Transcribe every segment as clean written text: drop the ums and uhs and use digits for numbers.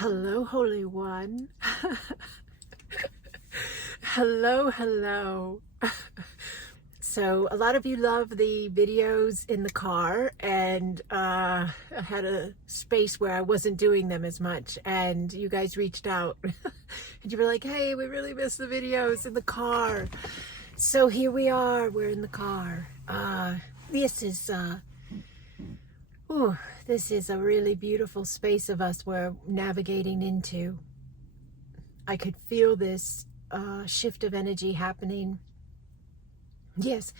Hello, Holy One. Hello, hello. So a lot of you love the videos in the car, and I had a space where I wasn't doing them as much, and you guys reached out and you were like, hey, we really miss the videos in the car. So here we are, we're in the car. This is this is a really beautiful space of us we're navigating into. I could feel this shift of energy happening. Yes,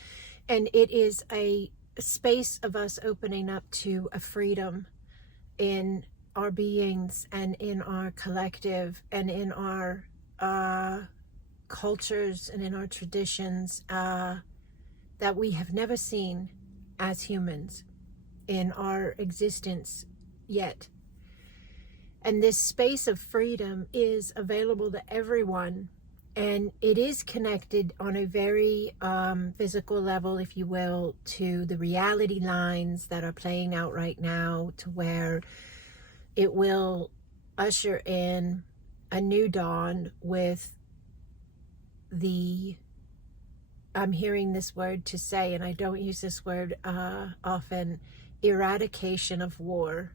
and it is a space of us opening up to a freedom in our beings and in our collective and in our cultures and in our traditions that we have never seen as humans in our existence yet. And this space of freedom is available to everyone. And it is connected on a very physical level, if you will, to the reality lines that are playing out right now, to where it will usher in a new dawn with I'm hearing this word to say, and I don't use this word often, eradication of war.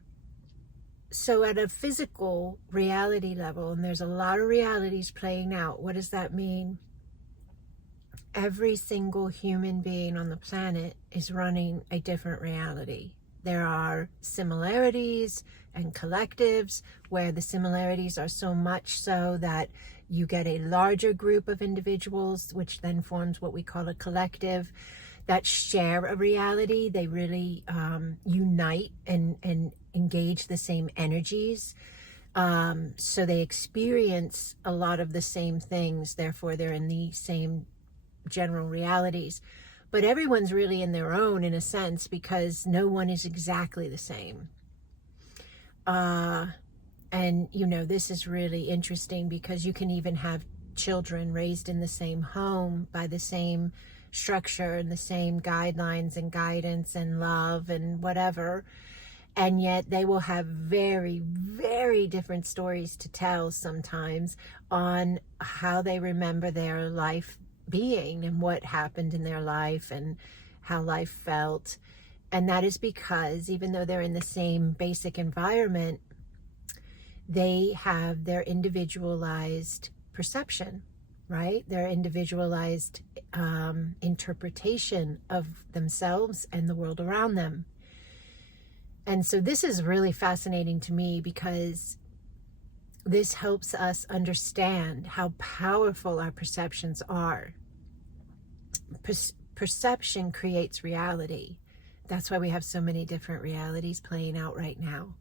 So at a physical reality level, and there's a lot of realities playing out, what does that mean? Every single human being on the planet is running a different reality. There are similarities and collectives where the similarities are so much so that you get a larger group of individuals, which then forms what we call a collective, that share a reality. They really unite and engage the same energies. So they experience a lot of the same things. Therefore, they're in the same general realities. But everyone's really in their own, in a sense, because no one is exactly the same. And, you know, this is really interesting because you can even have children raised in the same home by the same structure and the same guidelines and guidance and love and whatever. And yet they will have very, very different stories to tell sometimes on how they remember their life being and what happened in their life and how life felt. And that is because even though they're in the same basic environment, they have their individualized perception, right? Their individualized interpretation of themselves and the world around them. And so this is really fascinating to me because this helps us understand how powerful our perceptions are. Perception creates reality. That's why we have so many different realities playing out right now.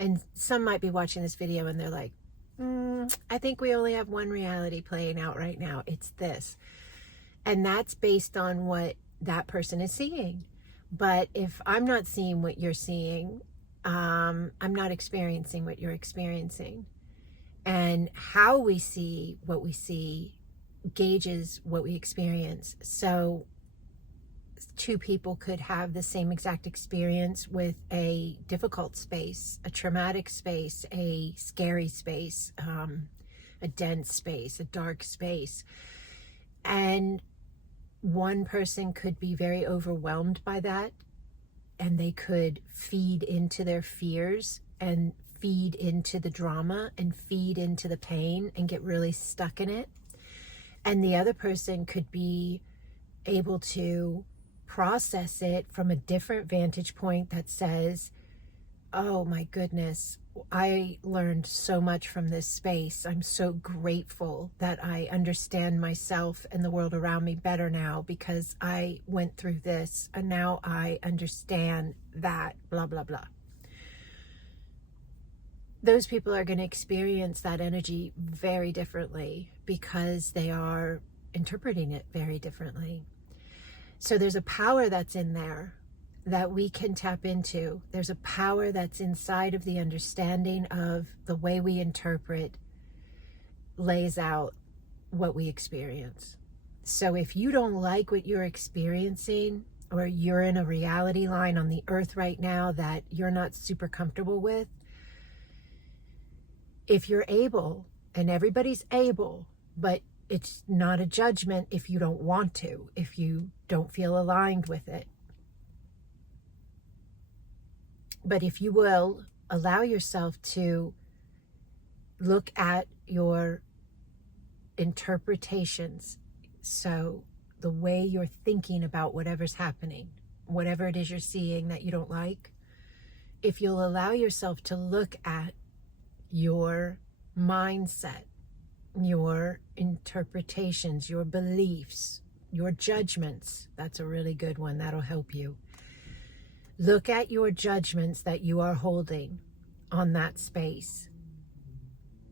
And some might be watching this video and they're like, I think we only have one reality playing out right now. It's this. And that's based on what that person is seeing. But if I'm not seeing what you're seeing, I'm not experiencing what you're experiencing. And how we see what we see gauges what we experience. So two people could have the same exact experience with a difficult space, a traumatic space, a scary space, a dense space, a dark space. And one person could be very overwhelmed by that, and they could feed into their fears and feed into the drama and feed into the pain and get really stuck in it. And the other person could be able to process it from a different vantage point that says, oh my goodness, I learned so much from this space. I'm so grateful that I understand myself and the world around me better now because I went through this and now I understand that, blah, blah, blah. Those people are going to experience that energy very differently because they are interpreting it very differently. So there's a power that's in there that we can tap into. There's a power that's inside of the understanding of the way we interpret lays out what we experience. So if you don't like what you're experiencing, or you're in a reality line on the earth right now that you're not super comfortable with, if you're able, and everybody's able, but it's not a judgment if you don't want to, if you don't feel aligned with it. But if you will allow yourself to look at your interpretations, so the way you're thinking about whatever's happening, whatever it is you're seeing that you don't like, if you'll allow yourself to look at your mindset, your interpretations, your beliefs, your judgments, that's a really good one, that'll help you. Look at your judgments that you are holding on that space,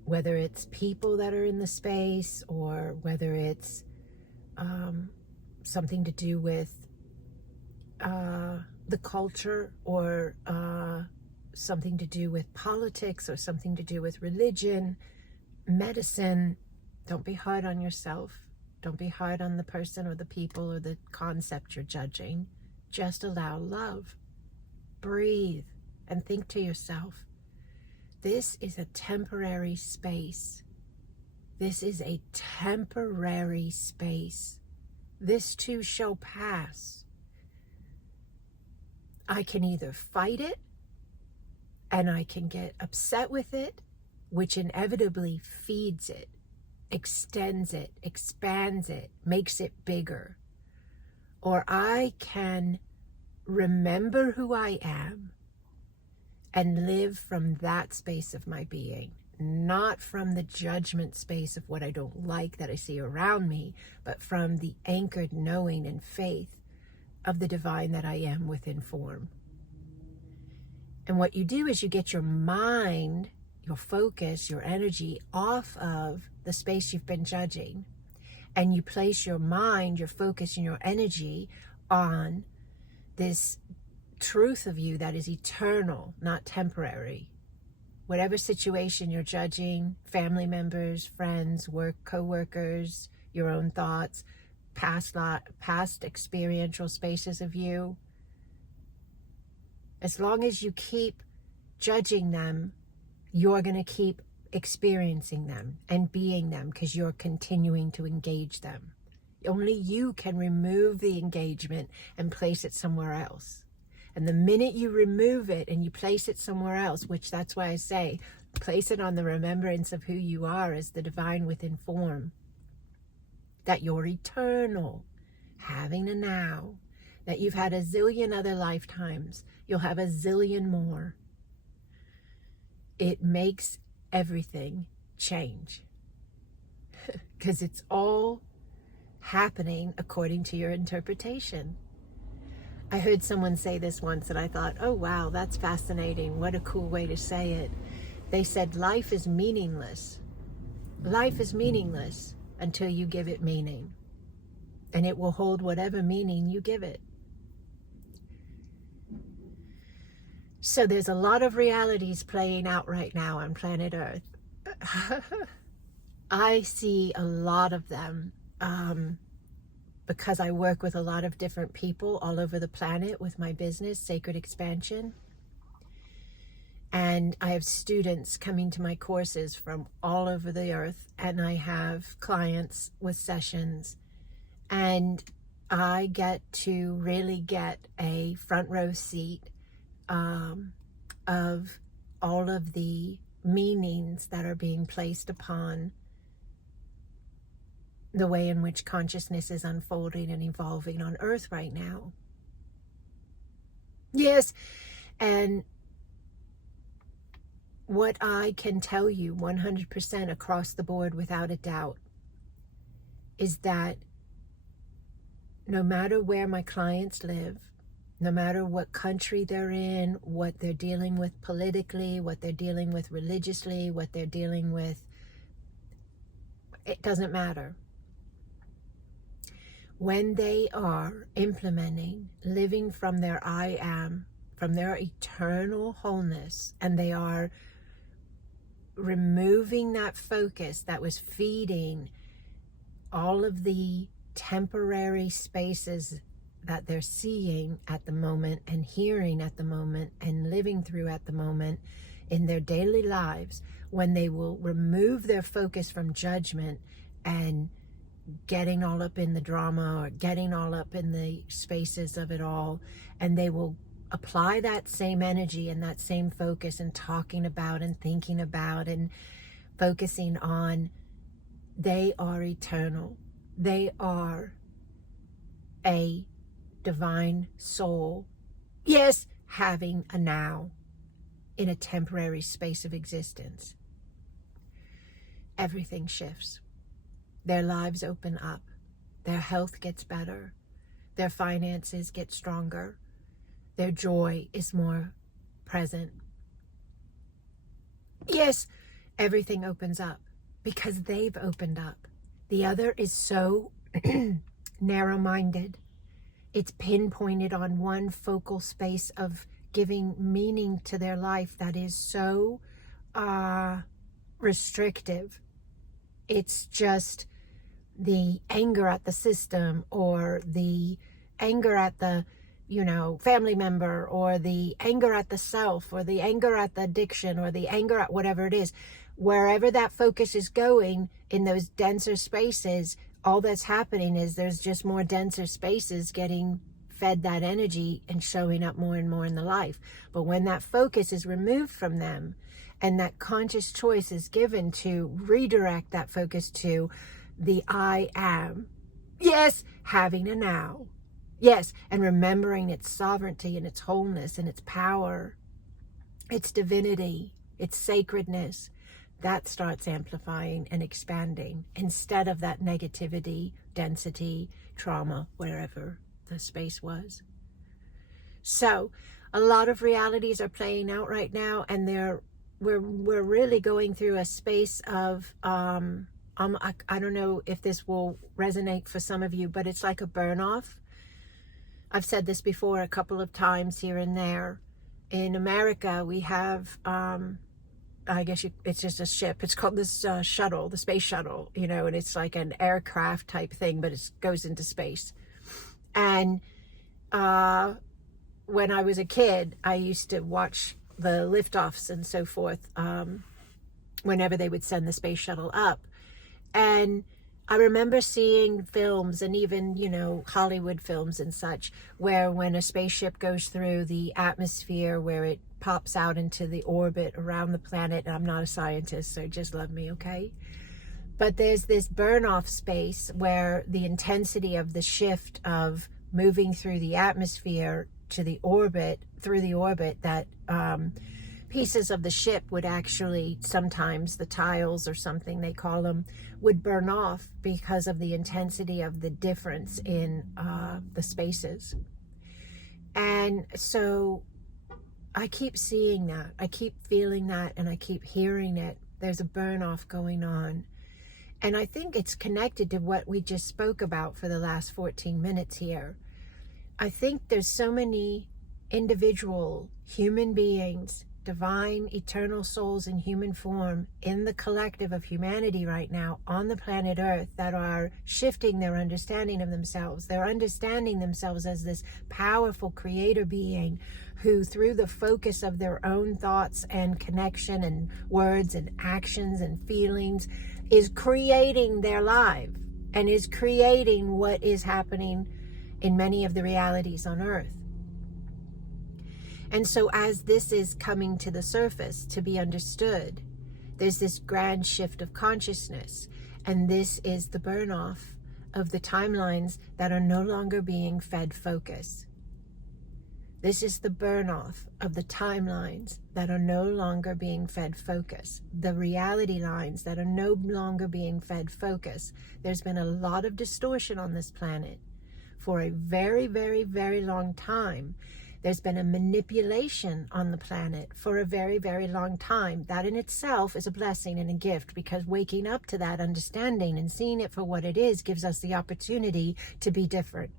whether it's people that are in the space, or whether it's something to do with the culture, or something to do with politics, or something to do with religion, medicine. Don't be hard on yourself. Don't be hard on the person or the people or the concept you're judging. Just allow love. Breathe and think to yourself, this is a temporary space. This is a temporary space. This too shall pass. I can either fight it and I can get upset with it, which inevitably feeds it, extends it, expands it, makes it bigger. Or I can remember who I am and live from that space of my being, not from the judgment space of what I don't like that I see around me, but from the anchored knowing and faith of the divine that I am within form. And what you do is you get your mind, your focus, your energy off of the space you've been judging, and you place your mind, your focus, and your energy on this truth of you that is eternal, not temporary. Whatever situation you're judging, family members, friends, work, co-workers, your own thoughts, past experiential spaces of you, as long as you keep judging them, you're going to keep experiencing them and being them, because you're continuing to engage them. Only you can remove the engagement and place it somewhere else. And the minute you remove it and you place it somewhere else, which that's why I say, place it on the remembrance of who you are as the divine within form, that you're eternal, having a now, that you've had a zillion other lifetimes, you'll have a zillion more. It makes everything change, because it's all happening according to your interpretation. I heard someone say this once and I thought, oh wow, that's fascinating. What a cool way to say it. They said life is meaningless. Life is meaningless until you give it meaning. And it will hold whatever meaning you give it. So there's a lot of realities playing out right now on planet Earth. I see a lot of them because I work with a lot of different people all over the planet with my business, Sacred Expansion. And I have students coming to my courses from all over the earth, and I have clients with sessions, and I get to really get a front row seat of all of the meanings that are being placed upon the way in which consciousness is unfolding and evolving on Earth right now. Yes, and what I can tell you 100% across the board without a doubt is that no matter where my clients live, no matter what country they're in, what they're dealing with politically, what they're dealing with religiously, what they're dealing with, it doesn't matter. When they are implementing, living from their I am, from their eternal wholeness, and they are removing that focus that was feeding all of the temporary spaces that they're seeing at the moment and hearing at the moment and living through at the moment, in their daily lives when they will remove their focus from judgment and getting all up in the drama or getting all up in the spaces of it all, and they will apply that same energy and that same focus and talking about and thinking about and focusing on, they are eternal. They are a divine soul. Yes, having a now in a temporary space of existence. Everything shifts. Their lives open up. Their health gets better. Their finances get stronger. Their joy is more present. Yes, everything opens up because they've opened up. The other is so narrow-minded. It's pinpointed on one focal space of giving meaning to their life that is so restrictive. It's just the anger at the system, or the anger at the family member, or the anger at the self, or the anger at the addiction, or the anger at whatever it is. Wherever that focus is going in those denser spaces, all that's happening is there's just more denser spaces getting fed that energy and showing up more and more in the life. But when that focus is removed from them and that conscious choice is given to redirect that focus to the I am, yes, having a now, yes, and remembering its sovereignty and its wholeness and its power, its divinity, its sacredness, that starts amplifying and expanding instead of that negativity, density, trauma, wherever the space was. So a lot of realities are playing out right now, and we're really going through a space of I don't know if this will resonate for some of you, but it's like a burn off. I've said this before a couple of times here and there. In America, we have I guess it's just a ship. It's called this shuttle, the space shuttle, and it's like an aircraft type thing, but it goes into space. And when I was a kid, I used to watch the liftoffs and so forth whenever they would send the space shuttle up. And I remember seeing films, and even, Hollywood films and such, where when a spaceship goes through the atmosphere, where it pops out into the orbit around the planet. And I'm not a scientist, so just love me, okay? But there's this burn-off space where the intensity of the shift of moving through the atmosphere to the orbit, through the orbit, that pieces of the ship would actually, sometimes the tiles or something they call them, would burn off because of the intensity of the difference in the spaces. And so I keep seeing that, I keep feeling that, and I keep hearing it. There's a burn off going on. And I think it's connected to what we just spoke about for the last 14 minutes here. I think there's so many individual human beings, divine, eternal souls in human form in the collective of humanity right now on the planet Earth that are shifting their understanding of themselves. They're understanding themselves as this powerful creator being who, through the focus of their own thoughts and connection and words and actions and feelings, is creating their life and is creating what is happening in many of the realities on Earth. And so as this is coming to the surface to be understood, there's this grand shift of consciousness. And this is the burn off of the timelines that are no longer being fed focus. This is the burn off of the timelines that are no longer being fed focus. The reality lines that are no longer being fed focus. There's been a lot of distortion on this planet for a very, very, very long time. There's been a manipulation on the planet for a very, very long time. That in itself is a blessing and a gift, because waking up to that understanding and seeing it for what it is gives us the opportunity to be different.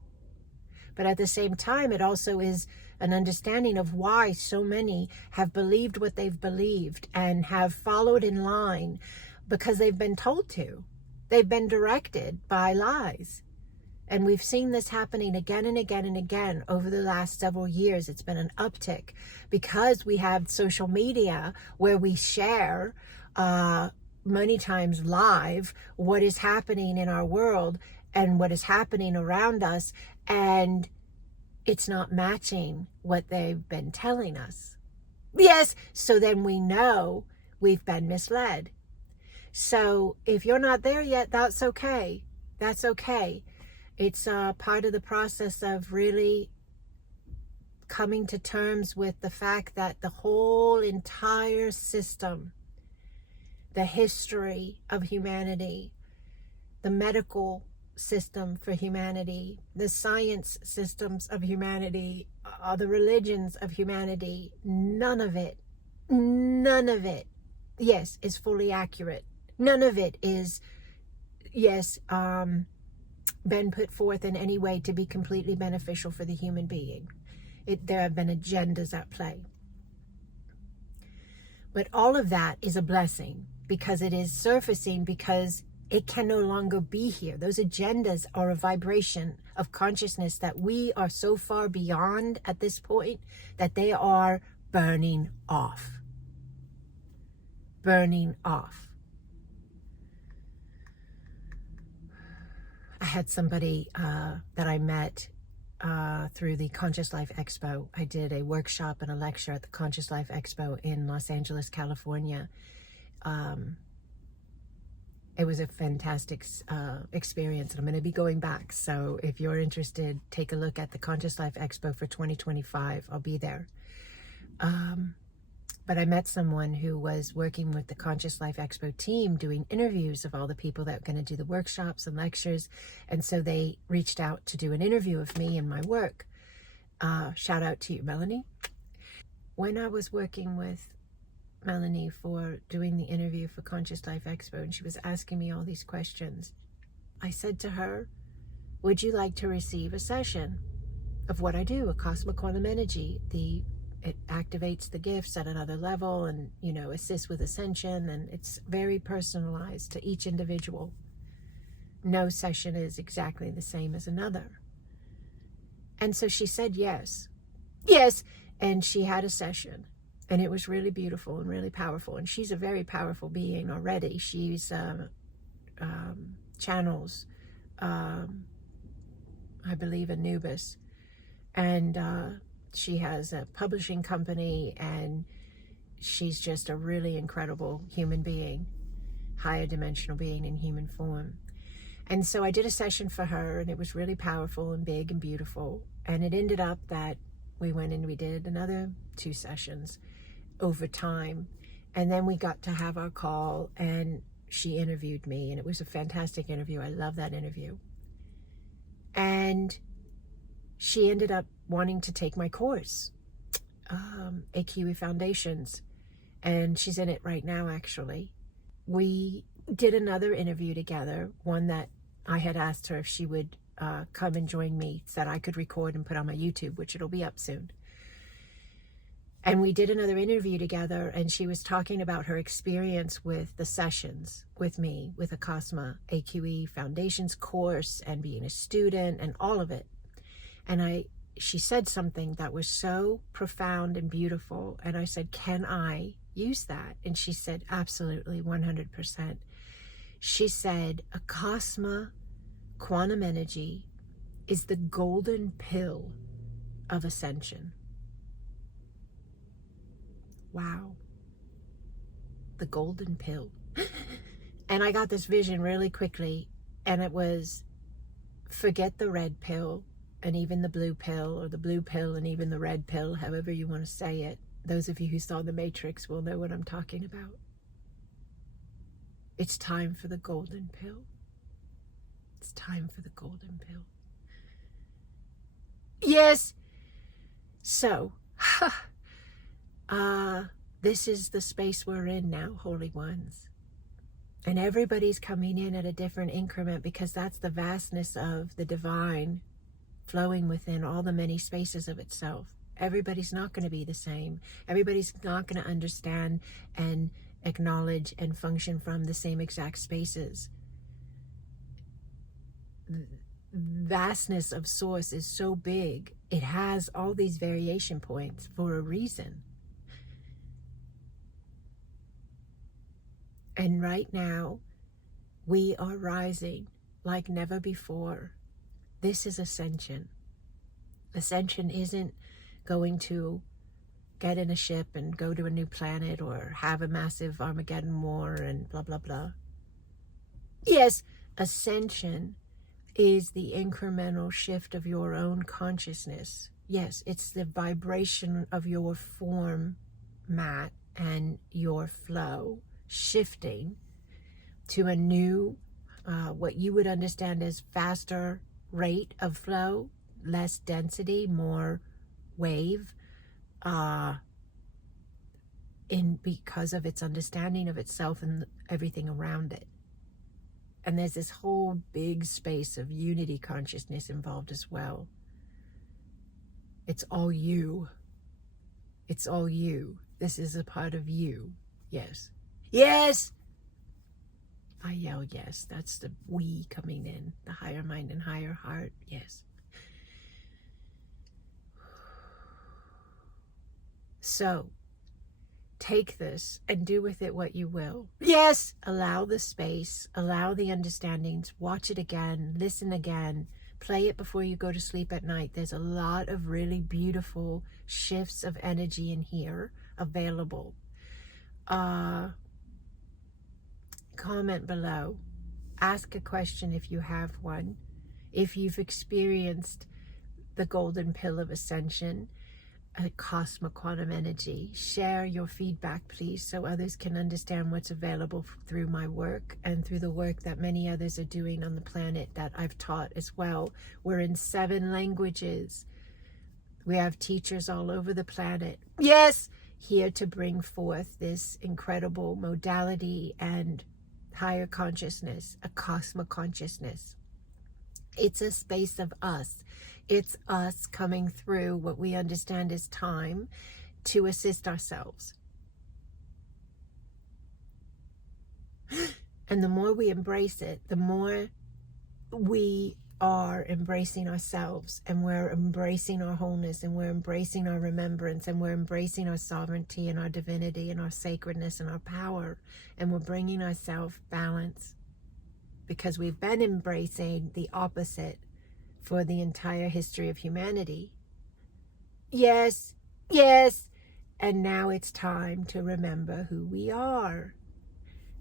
But at the same time, it also is an understanding of why so many have believed what they've believed and have followed in line because they've been told to. They've been directed by lies. And we've seen this happening again and again and again over the last several years. It's been an uptick because we have social media where we share many times live what is happening in our world and what is happening around us, and it's not matching what they've been telling us. Yes, so then we know we've been misled. So if you're not there yet, that's okay. That's okay. It's part of the process of really coming to terms with the fact that the whole entire system, the history of humanity, the medical system for humanity, the science systems of humanity, the religions of humanity, none of it, yes, is fully accurate. None of it is, yes, been put forth in any way to be completely beneficial for the human being. There have been agendas at play. But all of that is a blessing because it is surfacing, because it can no longer be here. Those agendas are a vibration of consciousness that we are so far beyond at this point that they are burning off. Burning off. I had somebody that I met through the Conscious Life Expo. I did a workshop and a lecture at the Conscious Life Expo in Los Angeles, California. It was a fantastic experience, and I'm going to be going back. So if you're interested, take a look at the Conscious Life Expo for 2025. I'll be there. But I met someone who was working with the Conscious Life Expo team doing interviews of all the people that were going to do the workshops and lectures. And so they reached out to do an interview of me and my work. Shout out to you, Melanie. When I was working with Melanie for doing the interview for Conscious Life Expo, and she was asking me all these questions, I said to her, would you like to receive a session of what I do, Acasma Quantum Energy? It activates the gifts at another level and, assists with ascension, and it's very personalized to each individual. No session is exactly the same as another. And so she said yes. Yes. And she had a session, and it was really beautiful and really powerful. And she's a very powerful being already. She's channels, I believe, Anubis. And she has a publishing company, and she's just a really incredible human being, higher dimensional being in human form. And so I did a session for her, and it was really powerful and big and beautiful. And it ended up that we went and we did another 2 sessions over time. And then we got to have our call, and she interviewed me, and it was a fantastic interview. I love that interview. And she ended up wanting to take my course, AQE Foundations, and she's in it right now, actually. We did another interview together, one that I had asked her if she would come and join me so that I could record and put on my YouTube, which it'll be up soon. And we did another interview together, and she was talking about her experience with the sessions with me, with Acasma AQE Foundations course, and being a student and all of it. And she said something that was so profound and beautiful. And I said, can I use that? And she said, absolutely, 100%. She said, Acasma Quantum Energy is the golden pill of ascension. Wow. The golden pill. And I got this vision really quickly. And it was, forget the red pill and even the blue pill, or the blue pill and even the red pill, however you want to say it. Those of you who saw The Matrix will know what I'm talking about. It's time for the golden pill. It's time for the golden pill. Yes. So, this is the space we're in now, Holy Ones. And everybody's coming in at a different increment, because that's the vastness of the divine flowing within all the many spaces of itself. Everybody's not going to be the same. Everybody's not going to understand and acknowledge and function from the same exact spaces. vastness of source is so big, it has all these variation points for a reason. And right now, we are rising like never before. This is ascension. Ascension isn't going to get in a ship and go to a new planet or have a massive Armageddon war and blah, blah, blah. Yes, ascension is the incremental shift of your own consciousness. Yes, it's the vibration of your format and your flow shifting to a new, what you would understand as faster rate of flow, less density, more wave, because of its understanding of itself and everything around it. And there's this whole big space of unity consciousness involved as well. It's all you. It's all you. This is a part of you. Yes. Yes! I yell yes. That's the we coming in. The higher mind and higher heart. Yes. So, take this and do with it what you will. Yes! Allow the space, allow the understandings, watch it again, listen again, play it before you go to sleep at night. There's a lot of really beautiful shifts of energy in here available. Comment below. Ask a question if you have one. If you've experienced the golden pill of ascension, Acasma quantum energy, share your feedback, please, so others can understand what's available through my work and through the work that many others are doing on the planet that I've taught as well. We're in 7 languages. We have teachers all over the planet. Yes! Here to bring forth this incredible modality and higher consciousness, Acasma consciousness. It's a space of us. It's us coming through what we understand is time to assist ourselves. And the more we embrace it, the more we are embracing ourselves, and we're embracing our wholeness, and we're embracing our remembrance, and we're embracing our sovereignty and our divinity and our sacredness and our power, and we're bringing ourselves balance, because we've been embracing the opposite for the entire history of humanity. Yes, yes. And now it's time to remember who we are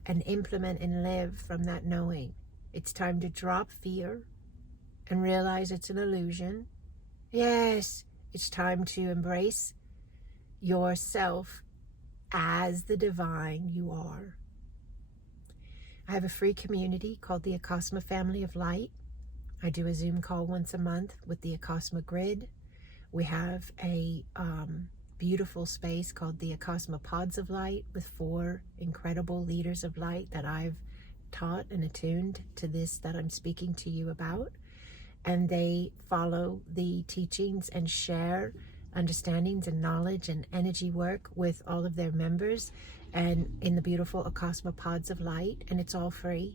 and implement and live from that knowing. It's time to drop fear and realize it's an illusion. Yes, it's time to embrace yourself as the divine you are. I have a free community called the Acasma Family of Light. I do a Zoom call once a month with the Acasma Grid. We have a beautiful space called the Acasma Pods of Light with 4 incredible leaders of light that I've taught and attuned to this that I'm speaking to you about. And they follow the teachings and share understandings and knowledge and energy work with all of their members and in the beautiful Acasma Pods of Light, and it's all free.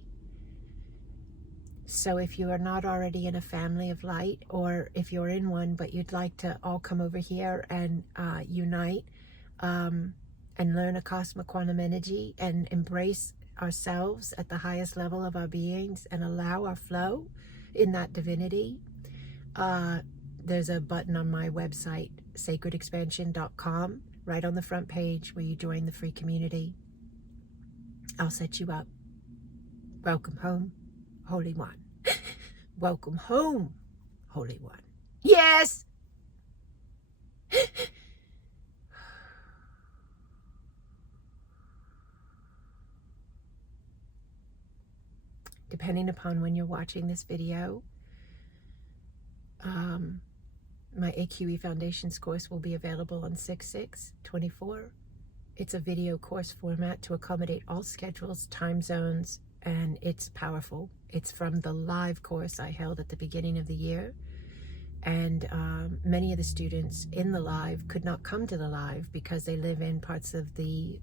So if you are not already in a family of light, or if you're in one but you'd like to all come over here and unite and learn Acasma quantum energy and embrace ourselves at the highest level of our beings and allow our flow in that divinity, there's a button on my website, sacredexpansion.com, right on the front page where you join the free community. I'll set you up. Welcome home, Holy One. Welcome home, Holy One. Yes! Depending upon when you're watching this video, my AQE Foundations course will be available on 6/6/24. It's a video course format to accommodate all schedules, time zones, and it's powerful. It's from the live course I held at the beginning of the year. And many of the students in the live could not come to the live because they live in parts of the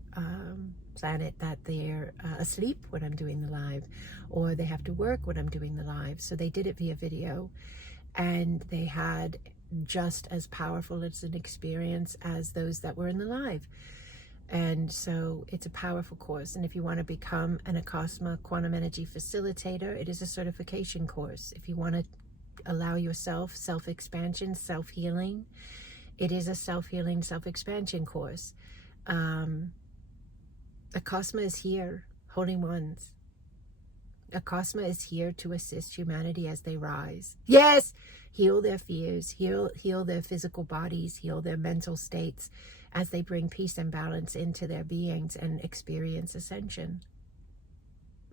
planet that they're asleep when I'm doing the live, or they have to work when I'm doing the live. So they did it via video, and they had just as powerful as an experience as those that were in the live. And so it's a powerful course. And if you want to become an Acasma quantum energy facilitator, it is a certification course. If you want to allow yourself self-expansion, self-healing, it is a self-healing, self-expansion course. Acasma is here, Holy Ones. Acasma is here to assist humanity as they rise. Yes! Heal their fears, heal their physical bodies, heal their mental states as they bring peace and balance into their beings and experience ascension.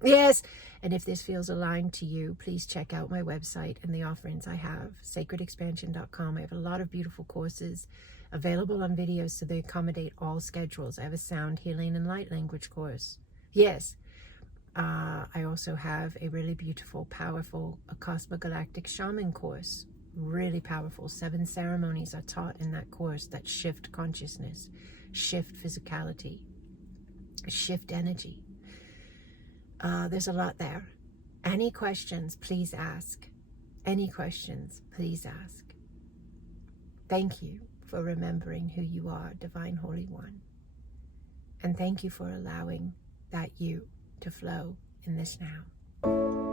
Yes! And if this feels aligned to you, please check out my website and the offerings I have, sacredexpansion.com. I have a lot of beautiful courses available on videos so they accommodate all schedules. I have a sound healing and light language course. Yes. I also have a really beautiful, powerful Acasma Galactic Shaman course. Really powerful. 7 ceremonies are taught in that course that shift consciousness, shift physicality, shift energy. There's a lot there. Any questions, please ask. Any questions, please ask. Thank you for remembering who you are, Divine Holy One. And thank you for allowing that you to flow in this now.